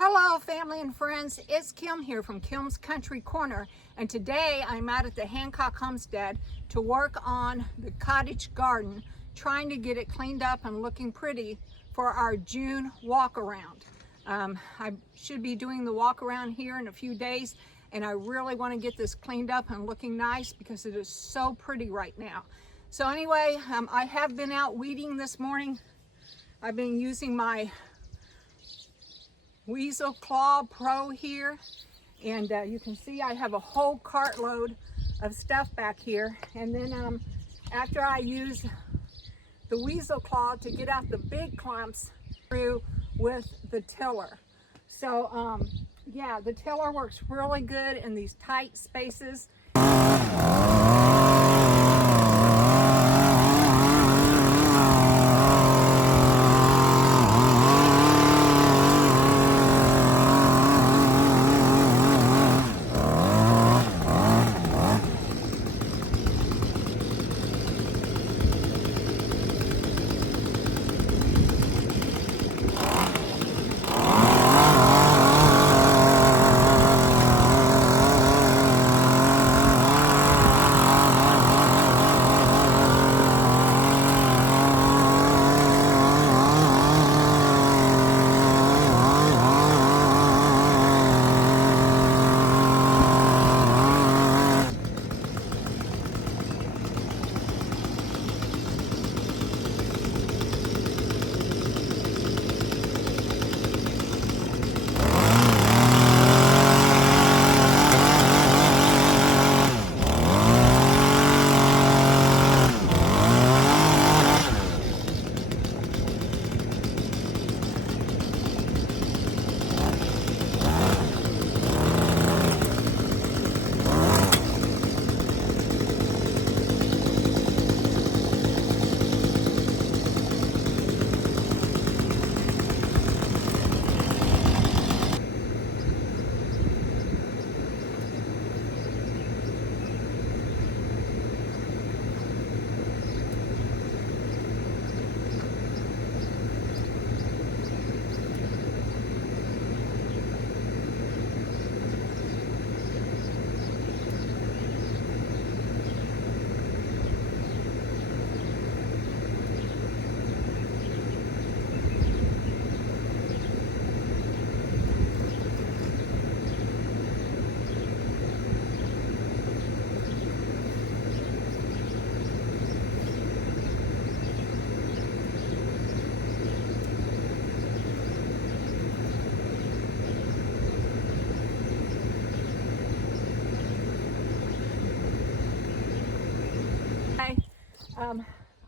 Hello family and friends, it's Kim here from Kim's Country Corner, and today I'm out at the Hancock Homestead to work on the cottage garden, trying to get it cleaned up and looking pretty for our June walk around. I should be doing the walk around here in a few days, and I really want to get this cleaned up and looking nice because it is so pretty right now. So anyway, I have been out weeding this morning. I've been using my Weasel Claw Pro here, and you can see I have a whole cartload of stuff back here. And then after I use the Weasel Claw to get out the big clumps through with the tiller. So yeah, the tiller works really good in these tight spaces.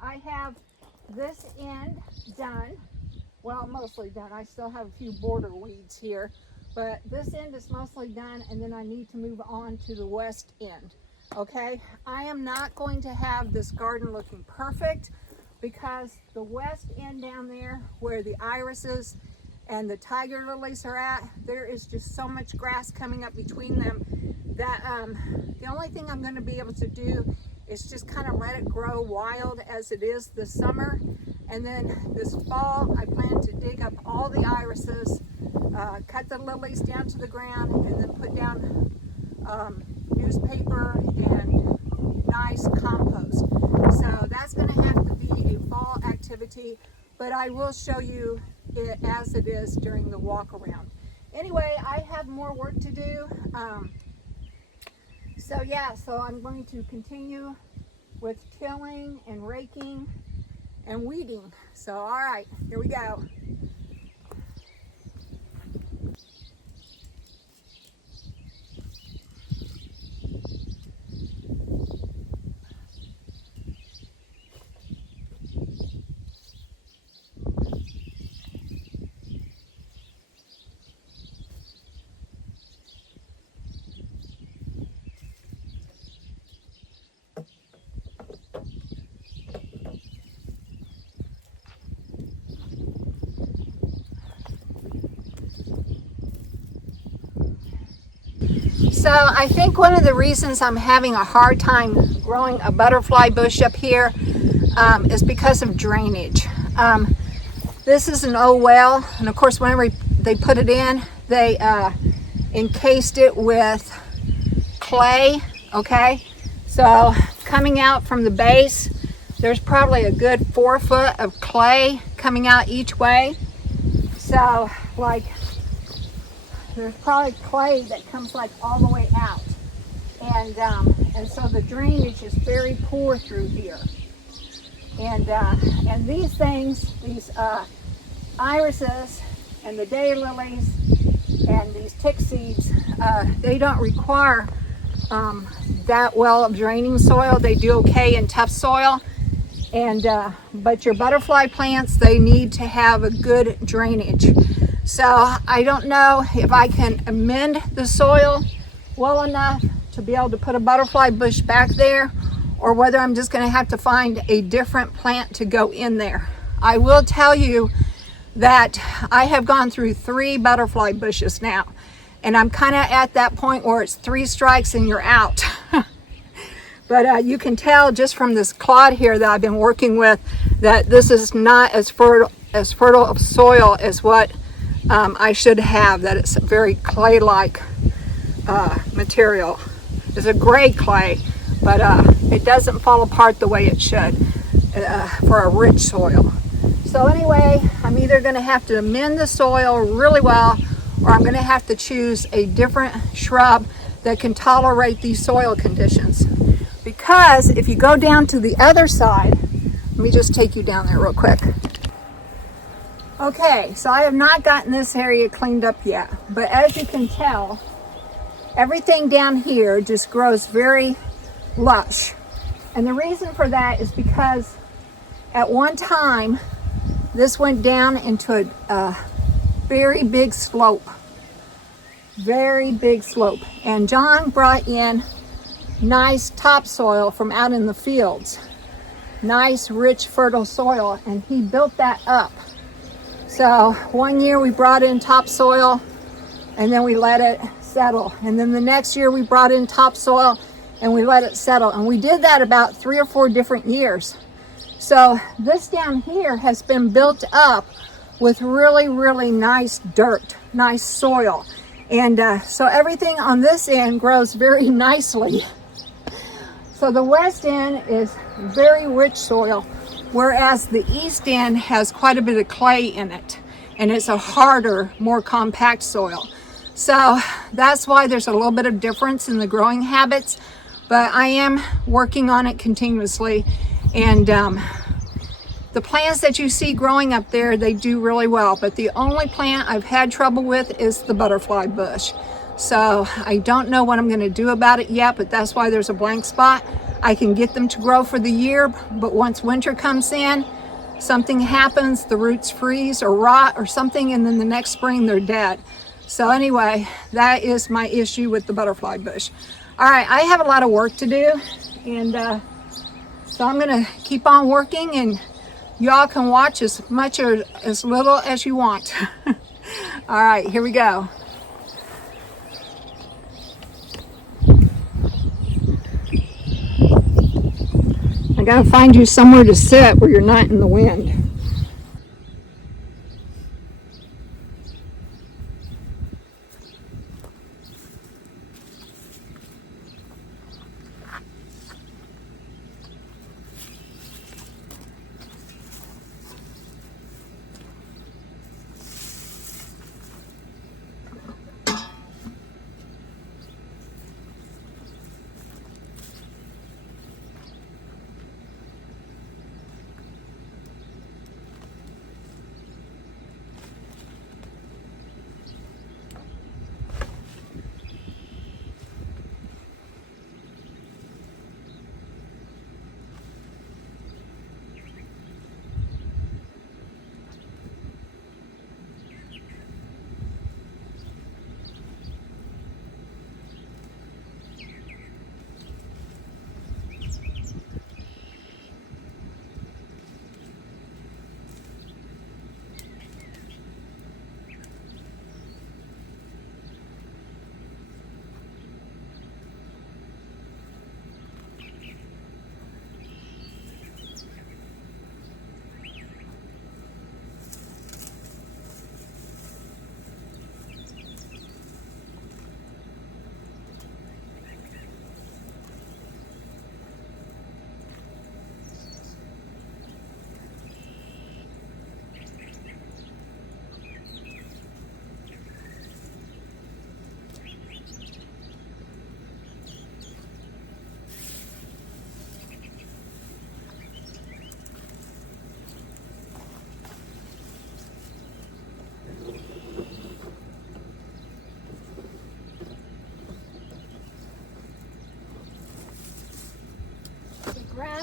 I have this end done, well, mostly done. I still have a few border weeds here, but this end is mostly done, and then I need to move on to the west end. Okay, I am not going to have this garden looking perfect because the west end down there where the irises and the tiger lilies are at, there is just so much grass coming up between them that the only thing I'm going to be able to do is just kind of let it grow wild as it is this summer. And then this fall, I plan to dig up all the irises, cut the lilies down to the ground, and then put down newspaper and nice compost. So that's going to have to be a fall activity, but I will show you it as it is during the walk around. Anyway, I have more work to do. So yeah, so I'm going to continue with tilling and raking and weeding. So all right, here we go. So I think one of the reasons I'm having a hard time growing a butterfly bush up here is because of drainage. This is an old well, and of course whenever they put it in, they encased it with clay, okay? So coming out from the base, there's probably a good 4 foot of clay coming out each way. So like, there's probably clay that comes like all the way out. And so the drainage is very poor through here. And these things, these irises and the daylilies and these tick seeds, they don't require that well of draining soil. They do okay in tough soil. But your butterfly plants, they need to have a good drainage. So I don't know if I can amend the soil well enough to be able to put a butterfly bush back there, or whether I'm just going to have to find a different plant to go in there. I will tell you that I have gone through 3 butterfly bushes now, and I'm kind of at that point where it's 3 strikes and you're out. But you can tell just from this clod here that I've been working with that this is not as fertile of soil as what I should have, that it's a very clay-like material. It's a gray clay, but it doesn't fall apart the way it should for a rich soil. So anyway, I'm either going to have to amend the soil really well, or I'm going to have to choose a different shrub that can tolerate these soil conditions. Because if you go down to the other side, let me just take you down there real quick. Okay, so I have not gotten this area cleaned up yet, but as you can tell, everything down here just grows very lush. And the reason for that is because at one time, this went down into a very big slope. Very big slope. And John brought in nice topsoil from out in the fields. Nice, rich, fertile soil, and he built that up. So one year we brought in topsoil and then we let it settle. And then the next year we brought in topsoil and we let it settle. And we did that about 3 or 4 different years. So this down here has been built up with really, really nice dirt, nice soil. And so everything on this end grows very nicely. So the west end is very rich soil, whereas the east end has quite a bit of clay in it, and it's a harder, more compact soil. So that's why there's a little bit of difference in the growing habits, but I am working on it continuously. And the plants that you see growing up there, they do really well, but the only plant I've had trouble with is the butterfly bush. So I don't know what I'm going to do about it yet, but that's why there's a blank spot. I can get them to grow for the year, but once winter comes in, something happens, the roots freeze or rot or something, and then the next spring they're dead. So anyway, that is my issue with the butterfly bush. All right, I have a lot of work to do, and so I'm going to keep on working, and y'all can watch as much or as little as you want. All right, here we go. I gotta find you somewhere to sit where you're not in the wind.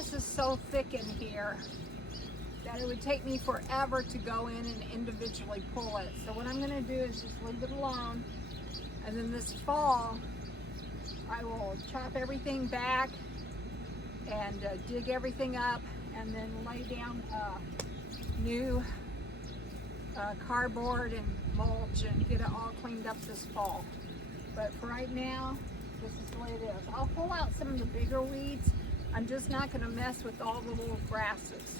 grass is so thick in here that it would take me forever to go in and individually pull it. So what I'm going to do is just leave it alone, and then this fall I will chop everything back and dig everything up, and then lay down new cardboard and mulch and get it all cleaned up this fall. But for right now, this is the way it is. I'll pull out some of the bigger weeds. I'm just not going to mess with all the little grasses.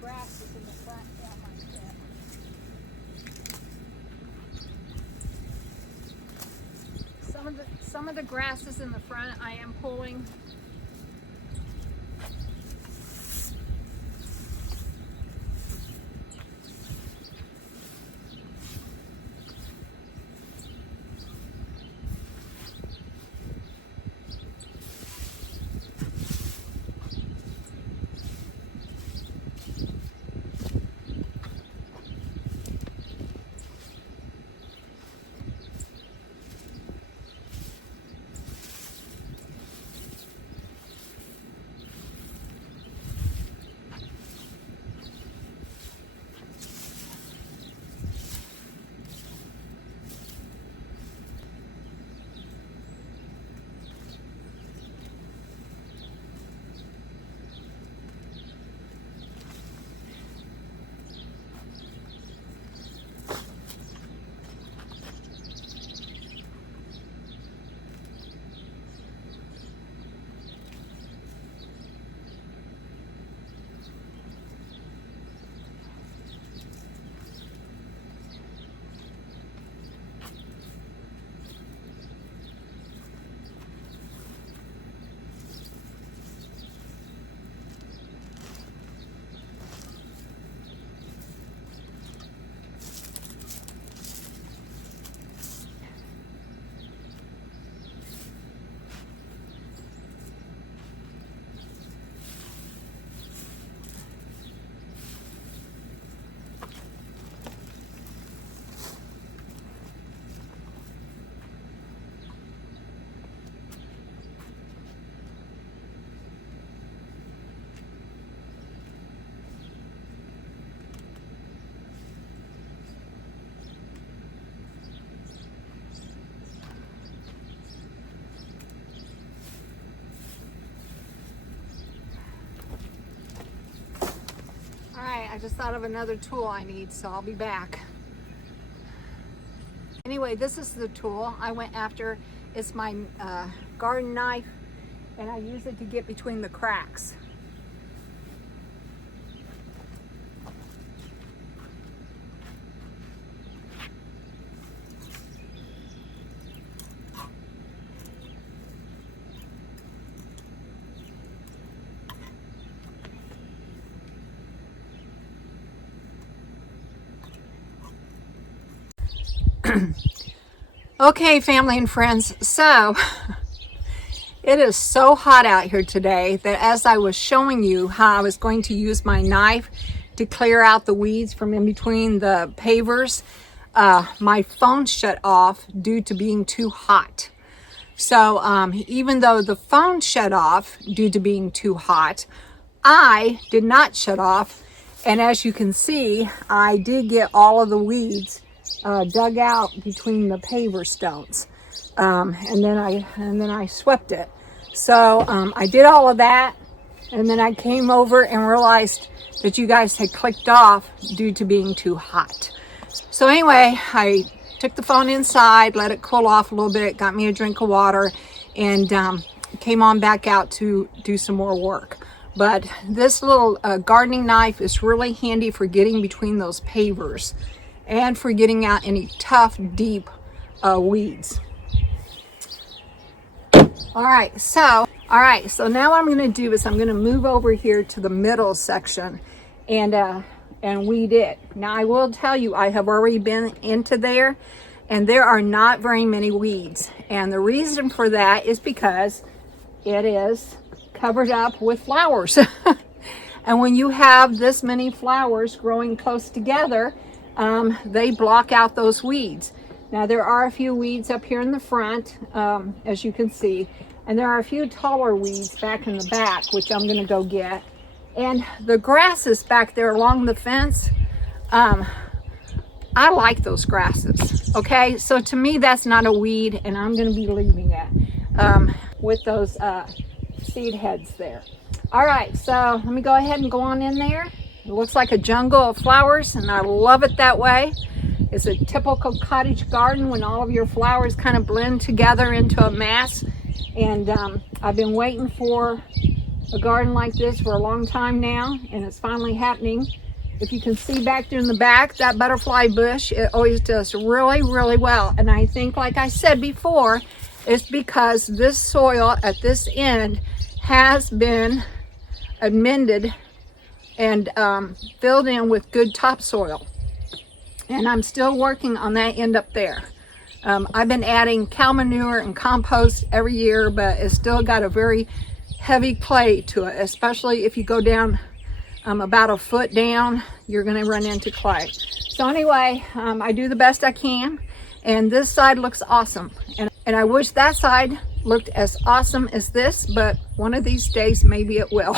Grass is in the front down like that. Some of the grasses in the front I am pulling. I just thought of another tool I need, so I'll be back. Anyway, this is the tool I went after. It's my garden knife, and I use it to get between the cracks. Okay, family and friends, so it is so hot out here today that as I was showing you how I was going to use my knife to clear out the weeds from in between the pavers, my phone shut off due to being too hot. So even though the phone shut off due to being too hot, I did not shut off. And as you can see, I did get all of the weeds dug out between the paver stones, and then I swept it. So I did all of that, and then I came over and realized that you guys had clicked off due to being too hot. So anyway, I took the phone inside, let it cool off a little bit, got me a drink of water, and came on back out to do some more work. But this little gardening knife is really handy for getting between those pavers and for getting out any tough, deep weeds. All right, so now what I'm going to do is I'm going to move over here to the middle section and weed it. Now I will tell you, I have already been into there, and there are not very many weeds. And the reason for that is because it is covered up with flowers. And when you have this many flowers growing close together, they block out those weeds. Now there are a few weeds up here in the front, as you can see, and there are a few taller weeds back in the back, which I'm going to go get. And the grasses back there along the fence, I like those grasses. Okay, so to me that's not a weed, and I'm going to be leaving it with those seed heads there. All right, so let me go ahead and go on in there. It looks like a jungle of flowers, and I love it that way. It's a typical cottage garden when all of your flowers kind of blend together into a mass. And I've been waiting for a garden like this for a long time now, and it's finally happening. If you can see back there in the back, that butterfly bush, it always does really, really well. And I think, like I said before, it's because this soil at this end has been amended and filled in with good topsoil. And I'm still working on that end up there. I've been adding cow manure and compost every year, but it's still got a very heavy clay to it, especially if you go down about a foot down, you're going to run into clay. So anyway, I do the best I can, and this side looks awesome. And I wish that side looked as awesome as this, but one of these days maybe it will.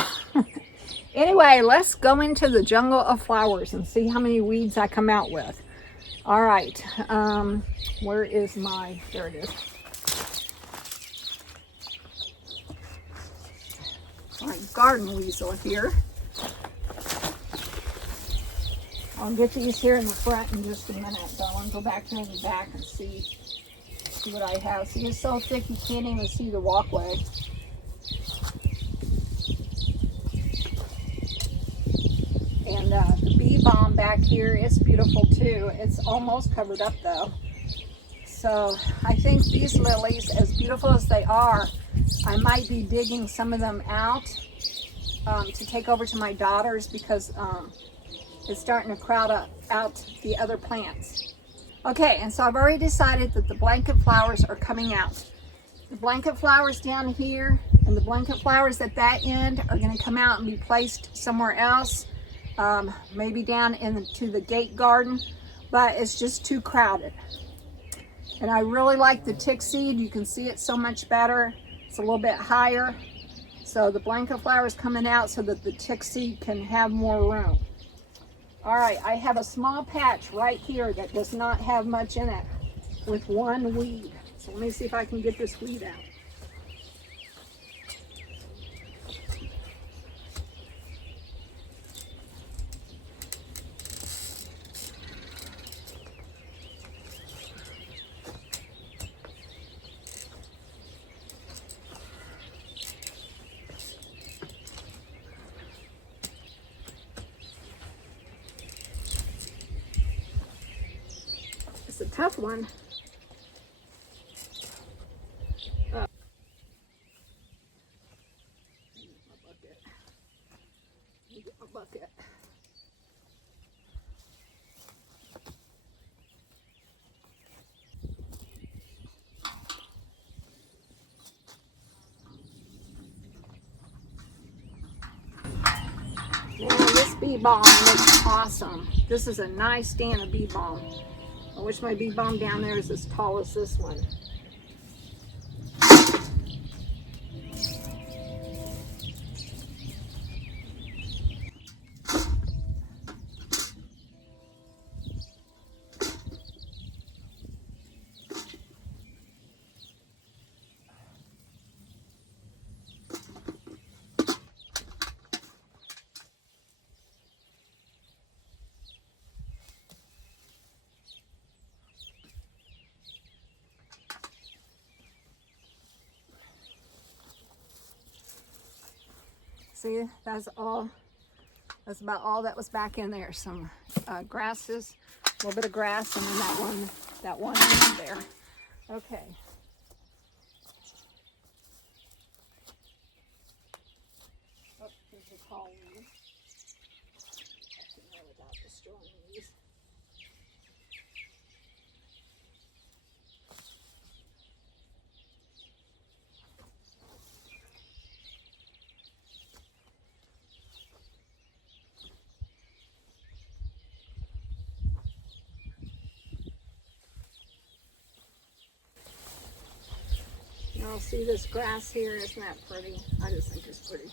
Anyway, let's go into the jungle of flowers and see how many weeds I come out with. All right, where is my, there it is. My garden weasel here. I'll get these here in the front in just a minute, but I want to go back there in the back and see what I have. See, it's so thick you can't even see the walkway. And the bee balm back here is beautiful too. It's almost covered up though. So I think these lilies, as beautiful as they are, I might be digging some of them out to take over to my daughters, because it's starting to crowd out the other plants. Okay, and so I've already decided that the blanket flowers are coming out. The blanket flowers down here and the blanket flowers at that end are going to come out and be placed somewhere else, maybe down into the gate garden, but it's just too crowded. And I really like the tick seed. You can see it so much better. It's a little bit higher. So the blanket flower is coming out so that the tick seed can have more room. All right, I have a small patch right here that does not have much in it with one weed. So let me see if I can get this weed out. It's a tough one. My bucket. Let me get my bucket. Man, this bee balm looks awesome. This is a nice stand of bee balm. I wish my bee balm down there is as tall as this one. See, that's about all that was back in there. Some grasses, a little bit of grass, and then that one in there. Okay. Oh, here's the tall weed. Without destroying these. Now see this grass here, isn't that pretty? I just think it's pretty.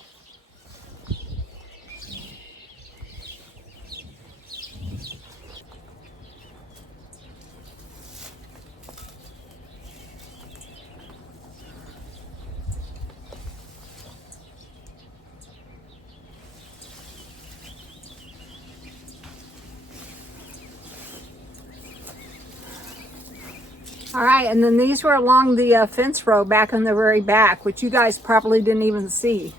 All right, and then these were along the fence row back in the very back, which you guys probably didn't even see.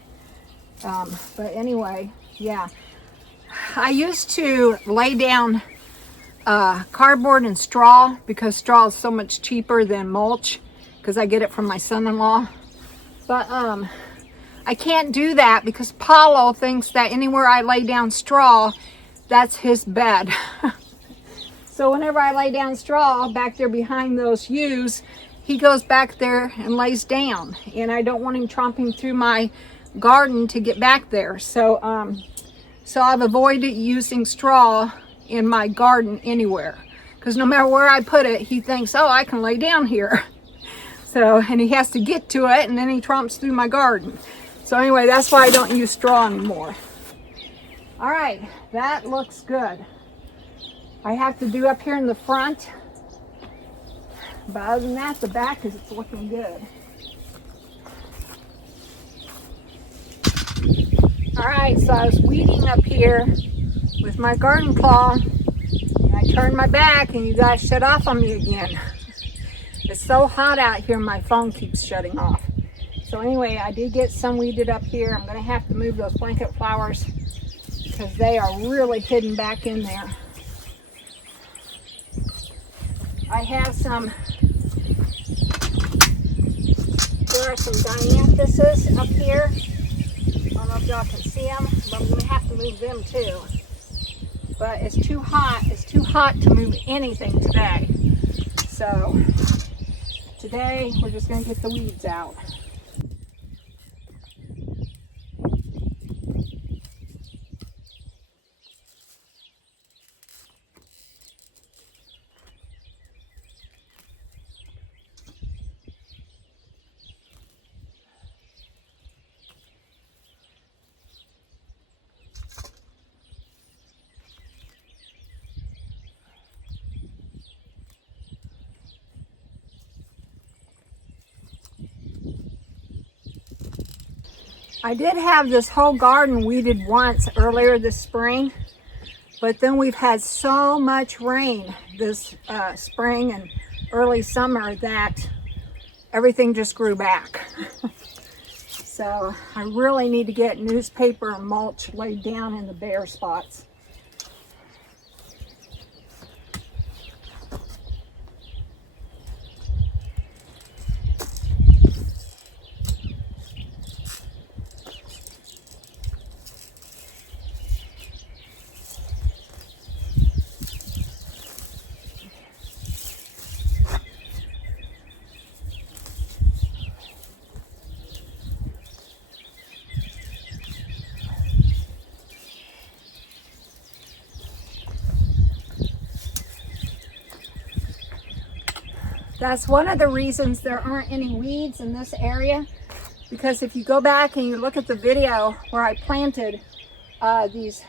But anyway, yeah. I used to lay down cardboard and straw because straw is so much cheaper than mulch because I get it from my son-in-law. But I can't do that because Paulo thinks that anywhere I lay down straw, that's his bed. So whenever I lay down straw back there behind those yews, he goes back there and lays down. And I don't want him tromping through my garden to get back there. So I've avoided using straw in my garden anywhere. Because no matter where I put it, he thinks, oh, I can lay down here. So, and he has to get to it, and then he tromps through my garden. So anyway, that's why I don't use straw anymore. All right, that looks good. I have to do up here in the front, but other than that, the back is looking good. All right, so I was weeding up here with my garden claw, and I turned my back, and you guys shut off on me again. It's so hot out here, my phone keeps shutting off. So anyway, I did get some weeded up here. I'm gonna have to move those blanket flowers because they are really hidden back in there. I have there are some dianthuses up here. I don't know if y'all can see them, but I'm gonna have to move them too. But it's too hot to move anything today. So today we're just gonna get the weeds out. I did have this whole garden weeded once earlier this spring, but then we've had so much rain this spring and early summer that everything just grew back. So I really need to get newspaper and mulch laid down in the bare spots. That's one of the reasons there aren't any weeds in this area, because if you go back and you look at the video where I planted these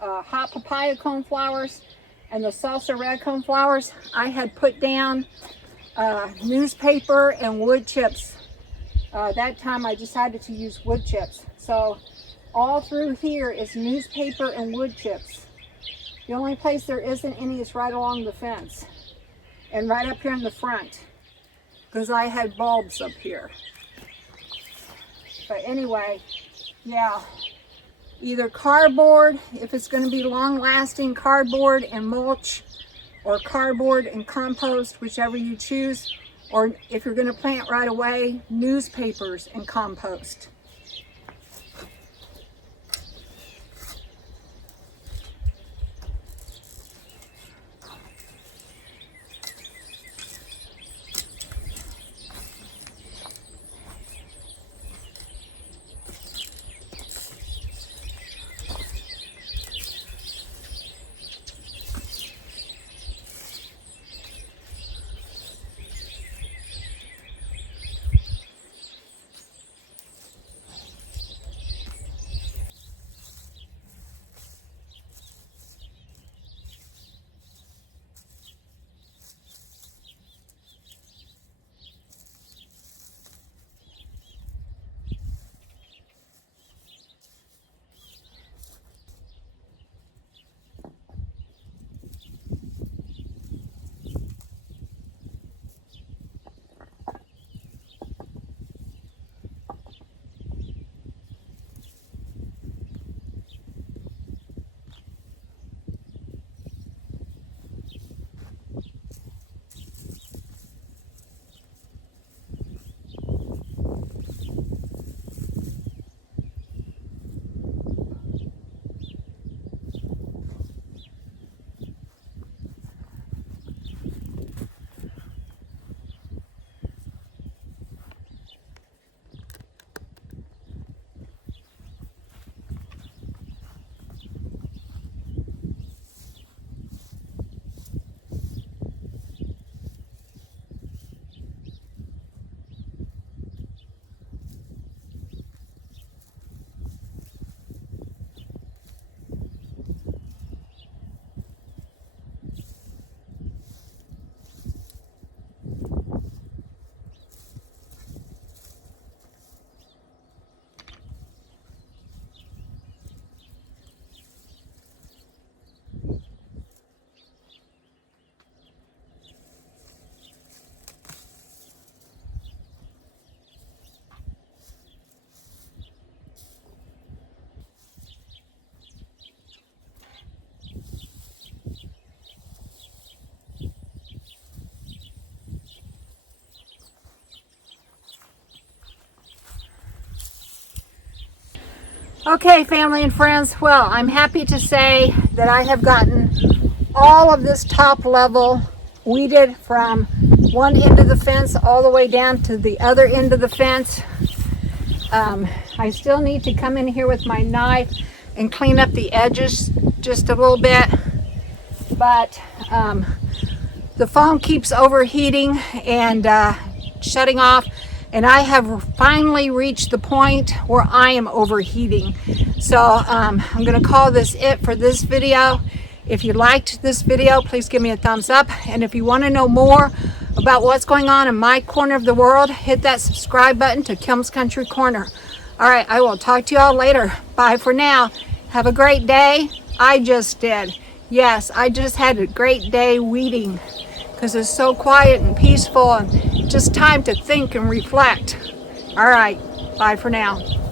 hot papaya coneflowers and the salsa red coneflowers, I had put down newspaper and wood chips. That time I decided to use wood chips. So all through here is newspaper and wood chips. The only place there isn't any is right along the fence and right up here in the front, because I had bulbs up here. But anyway, yeah, either cardboard, if it's going to be long-lasting, cardboard and mulch, or cardboard and compost, whichever you choose, or if you're going to plant right away, newspapers and compost. Okay, family and friends, well, I'm happy to say that I have gotten all of this top level weeded from one end of the fence all the way down to the other end of the fence. I still need to come in here with my knife and clean up the edges just a little bit, but the phone keeps overheating and shutting off. And I have finally reached the point where I am overheating. So I'm going to call this it for this video. If you liked this video, please give me a thumbs up. And if you want to know more about what's going on in my corner of the world, hit that subscribe button to Kim's Country Corner. All right, I will talk to you all later. Bye for now. Have a great day. I just did. Yes, I just had a great day weeding, because it's so quiet and peaceful and just time to think and reflect. All right, bye for now.